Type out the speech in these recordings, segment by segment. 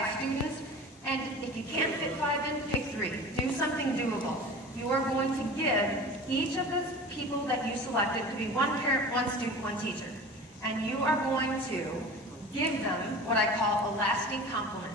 5 students, and if you can't fit 5 in, pick 3. Do something doable. You are going to give each of the people that you selected to be 1 parent, 1 student, 1 teacher. And you are going to give them what I call a lasting compliment.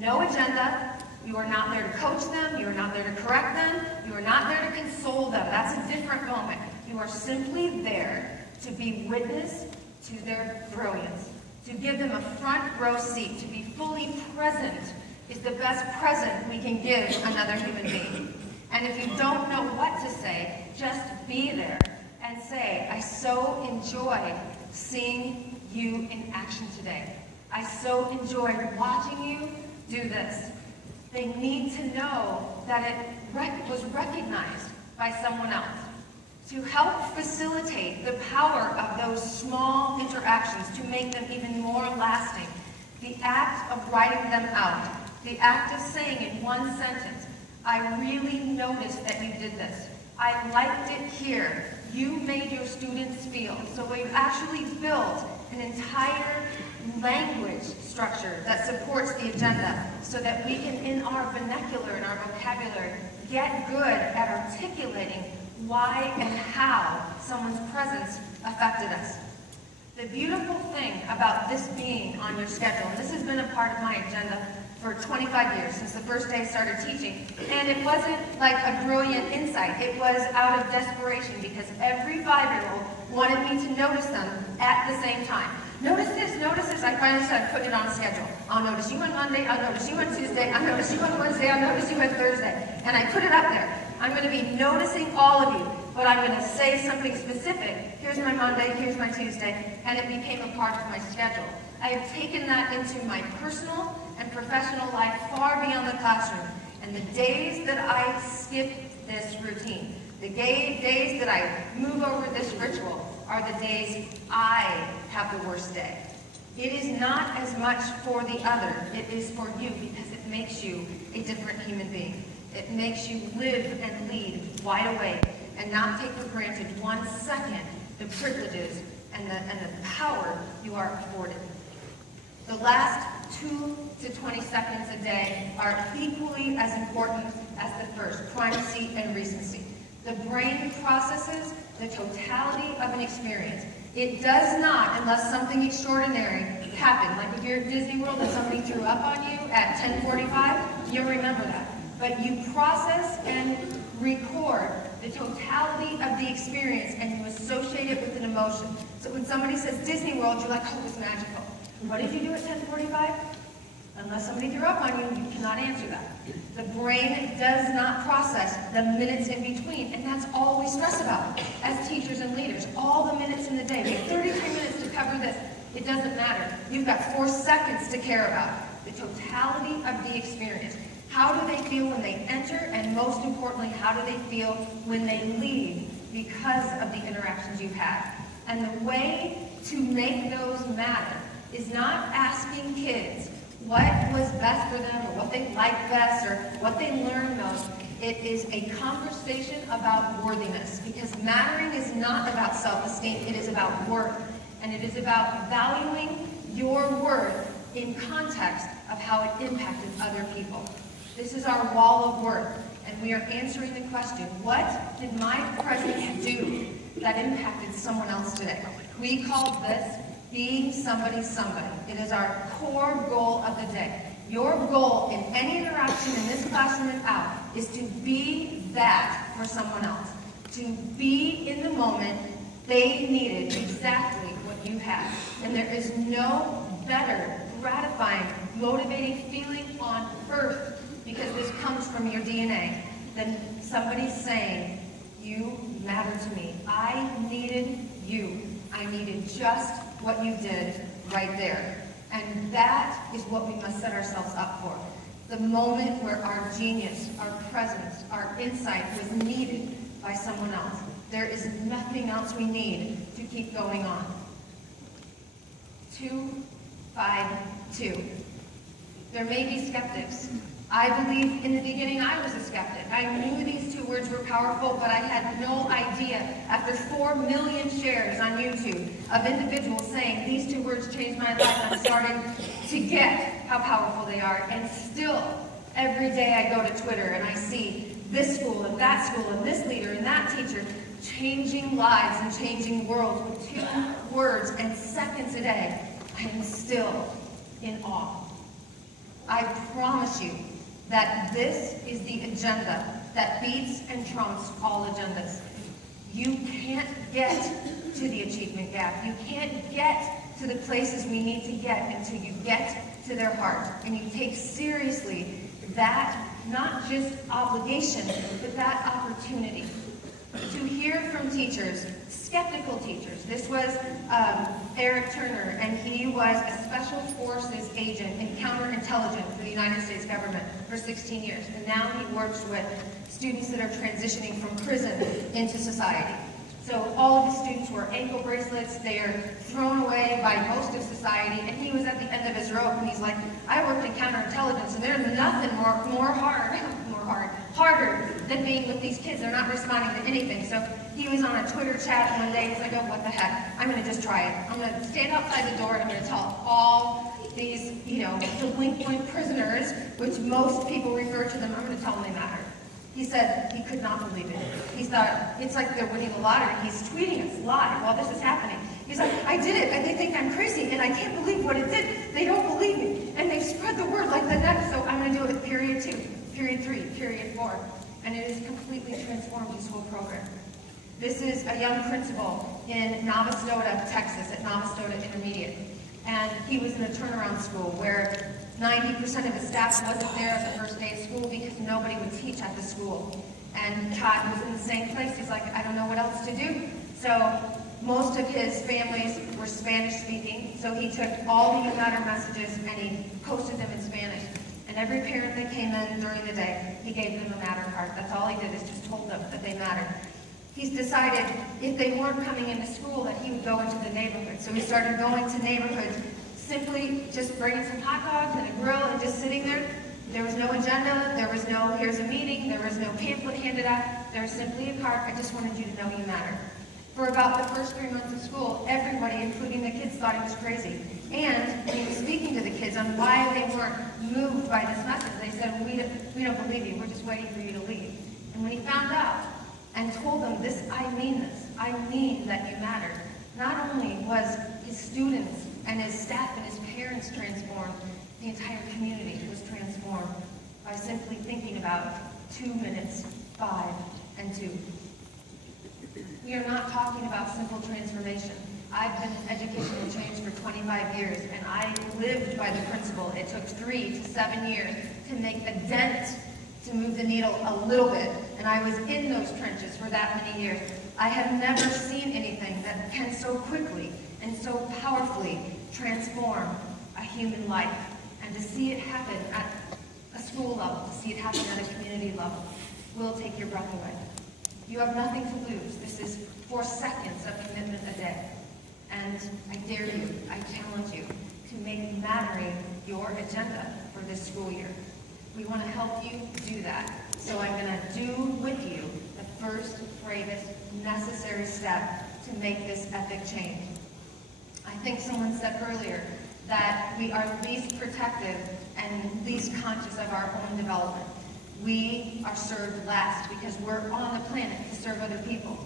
No agenda. You are not there to coach them. You are not there to correct them. You are not there to console them. That's a different moment. You are simply there to be witness to their brilliance, to give them a front row seat, to be fully present is the best present we can give another human being. And if you don't know what to say, just be there and say, I so enjoy seeing you in action today. I so enjoyed watching you do this. They need to know that it was recognized by someone else. To help facilitate the power of those small interactions to make them even more lasting, the act of writing them out, the act of saying in 1 sentence, I really noticed that you did this. I liked it here. You made your students feel. So we've actually built an entire language structure that supports the agenda so that we can, in our vernacular, in our vocabulary, get good at articulating why and how someone's presence affected us. The beautiful thing about this being on your schedule, and this has been a part of my agenda for 25 years, since the first day I started teaching, and it wasn't like a brilliant insight. It was out of desperation because every 5-year-old wanted me to notice them at the same time. Notice this, notice this. I finally started putting it on a schedule. I'll notice you on Monday, I'll notice you on Tuesday, I'll notice you on Wednesday, I'll notice you on Thursday. And I put it up there. I'm going to be noticing all of you, but I'm going to say something specific. Here's my Monday, here's my Tuesday, and it became a part of my schedule. I have taken that into my personal and professional life far beyond the classroom. And the days that I skip this routine, the days that I move over this ritual, are the days I have the worst day. It is not as much for the other, it is for you because it makes you a different human being. It makes you live and lead wide awake and not take for granted 1 second the privileges and the power you are afforded. The last 2 to 20 seconds a day are equally as important as the first, primacy and recency. The brain processes the totality of an experience. It does not, unless something extraordinary happened. Like if you're at Disney World and somebody threw up on you at 10:45, you'll remember that. But you process and record the totality of the experience and you associate it with an emotion. So when somebody says Disney World, you're like, oh, it was magical. What did you do at 10:45? Unless somebody threw up on you, you cannot answer that. The brain does not process the minutes in between, and that's all we stress about as teachers and leaders. All the minutes in the day. We have 33 minutes to cover this. It doesn't matter. You've got 4 seconds to care about. The totality of the experience. How do they feel when they enter, and most importantly, how do they feel when they leave because of the interactions you've had? And the way to make those matter is not asking kids what was best for them or what they liked best or what they learned most. It is a conversation about worthiness because mattering is not about self-esteem, it is about worth. And it is about valuing your worth in context of how it impacted other people. This is our wall of worth, and we are answering the question, what did my presence do that impacted someone else today? We call this being somebody's somebody. It is our core goal of the day. Your goal in any interaction in this classroom and out is to be that for someone else. To be in the moment they needed exactly what you had. And there is no better, gratifying, motivating feeling on earth, because this comes from your DNA, than somebody saying, you matter to me. I needed you. I needed just what you did right there. And that is what we must set ourselves up for. The moment where our genius, our presence, our insight was needed by someone else. There is nothing else we need to keep going on. 2, 5, 2. There may be skeptics. I believe in the beginning I was a skeptic. I knew these 2 words were powerful, but I had no idea. After 4 million shares on YouTube of individuals saying these 2 words changed my life, I'm starting to get how powerful they are, and still, every day I go to Twitter and I see this school and this leader and that teacher changing lives and changing worlds with 2 words and seconds a day. I am still in awe. I promise you that this is the agenda that beats and trumps all agendas. You can't get to the achievement gap. You can't get to the places we need to get until you get to their heart and you take seriously that, not just obligation, but that opportunity. To hear from teachers, skeptical teachers. This was Eric Turner, and he was a Special Forces agent in counterintelligence for the United States government for 16 years. And now he works with students that are transitioning from prison into society. So all of his students wear ankle bracelets. They are thrown away by most of society. And he was at the end of his rope, and he's like, I worked in counterintelligence, and there's nothing harder than being with these kids. They're not responding to anything. So he was on a Twitter chat one day. He's like, oh, what the heck? I'm going to just try it. I'm going to stand outside the door, and I'm going to tell all these, delinquent prisoners, which most people refer to them, I'm going to tell them they matter. He said he could not believe it. He thought, it's like they're winning the lottery. He's tweeting us live while this is happening. He's like, I did it, and they think I'm crazy, and I can't believe what it did. They don't believe me, and they've spread the word like the next, so I'm going to do it with period 2, period 3, period 4. And it has completely transformed his whole program. This is a young principal in Navastota, Texas, at Navastota Intermediate. And he was in a turnaround school where 90% of his staff wasn't there at the first day of school because nobody would teach at the school. And Todd was in the same place. He's like, I don't know what else to do. So most of his families were Spanish speaking. So he took all the Matter messages and he posted them in Spanish. And every parent that came in during the day, he gave them a Matter card. That's all he did, is just told them that they mattered. He's decided if they weren't coming into school that he would go into the neighborhood. So he started going to neighborhoods, simply just bringing some hot dogs and a grill and just sitting there. There was no agenda, there was no, here's a meeting, there was no pamphlet handed out, there was simply a card, I just wanted you to know you matter. For about the first 3 months of school, everybody, including the kids, thought he was crazy. And when he was speaking to the kids on why they weren't moved by this message, they said, we don't believe you, we're just waiting for you to leave. And when he found out and told them, I mean that you matter, not only was his students and his staff and his parents transformed, the entire community was transformed by simply thinking about 2 minutes, 5, and 2. We are not talking about simple transformation. I've been in educational change for 25 years, and I lived by the principle. It took 3 to 7 years to make a dent, to move the needle a little bit, and I was in those trenches for that many years. I have never seen anything that can so quickly and so powerfully transform a human life. And to see it happen at a school level, to see it happen at a community level, will take your breath away. You have nothing to lose. This is 4 seconds of commitment a day. And I dare you, I challenge you, to make mattering your agenda for this school year. We want to help you do that. So I'm going to do with you the first, bravest, necessary step to make this epic change. I think someone said earlier that we are least protective and least conscious of our own development. We are served last because we're on the planet to serve other people.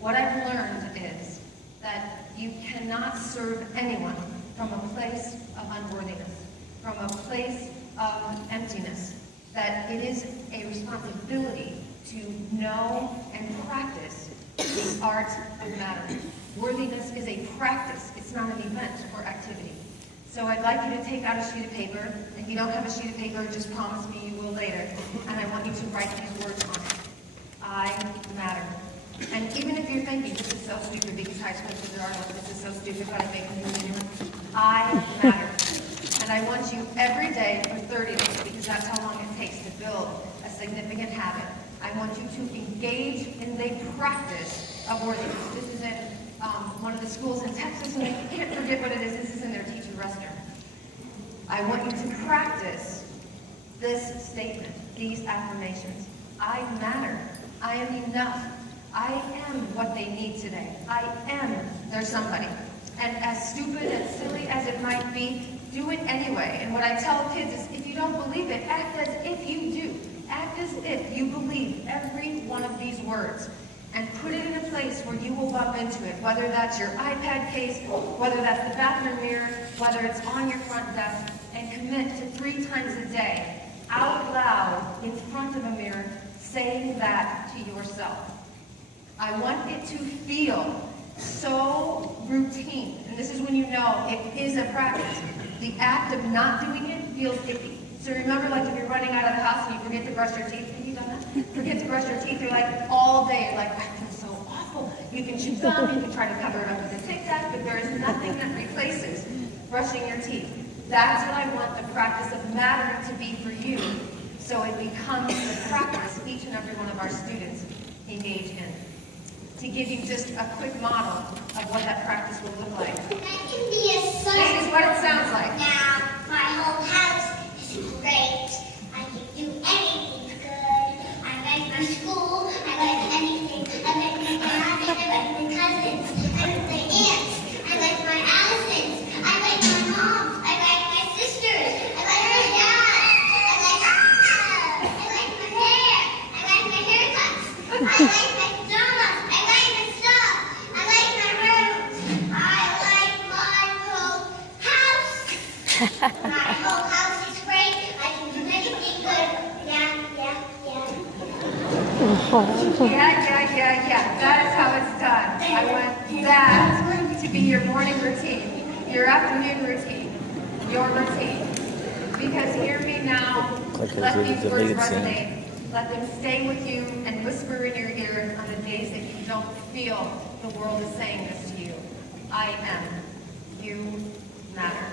What I've learned is that you cannot serve anyone from a place of unworthiness, from a place of emptiness, that it is a responsibility to know and practice the art of mattering. Worthiness is a practice, it's not an event or activity. So I'd like you to take out a sheet of paper. If you don't have a sheet of paper, just promise me you will later. And I want you to write these words on it. I matter. And even if you're thinking, this is so stupid because high school kids are like, this is so stupid, but I make them do it. I matter. And I want you every day for 30 days, because that's how long it takes to build a significant habit. I want you to engage in the practice of worthiness. This is in one of the schools in Texas, and I can't forget what it is. This is in their teacher restroom. I want you to practice this statement, these affirmations. I matter. I am enough. I am what they need today. I am their somebody. And as stupid and silly as it might be, Do it anyway. And what I tell kids is, if you don't believe it, act as if you do. Act as if you believe every one of these words. And put it in a place where you will bump into it, whether that's your iPad case, whether that's the bathroom mirror, whether it's on your front desk, and commit to 3 times a day, out loud, in front of a mirror, saying that to yourself. I want it to feel so routine, and this is when you know it is a practice. The act of not doing it feels icky. So remember, like if you're running out of the house and you forget to brush your teeth, have you done that? Forget to brush your teeth, you're like all day, you're like, I feel so awful. You can chew gum, you can try to cover it up with a Tic Tac, but there is nothing that replaces brushing your teeth. That's what I want the practice of mattering to be for you, so it becomes the practice each and every one of our students engage in. To give you just a quick model of what that practice will look like. That can be a sign. This is what it sounds like. Now, my whole house is great. I can do anything good. I like my school. I like anything. I like my dad. I like my cousins. I like my aunts. I like my Allisons. I like my mom. I like my sisters. I like my dad. I like my hair. I like my haircuts. I like my pajamas. I like my stuff. I like my room. I like my whole house. My whole house is great. I can do anything good. Yeah. Yeah. That is how it's done. I want that to be your morning routine, your afternoon routine, your routine. Because hear me now, let these words resonate. Let them stay with you and whisper in your ear on the days that you don't feel the world is saying this to you. I am. You matter.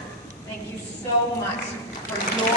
Thank you so much for your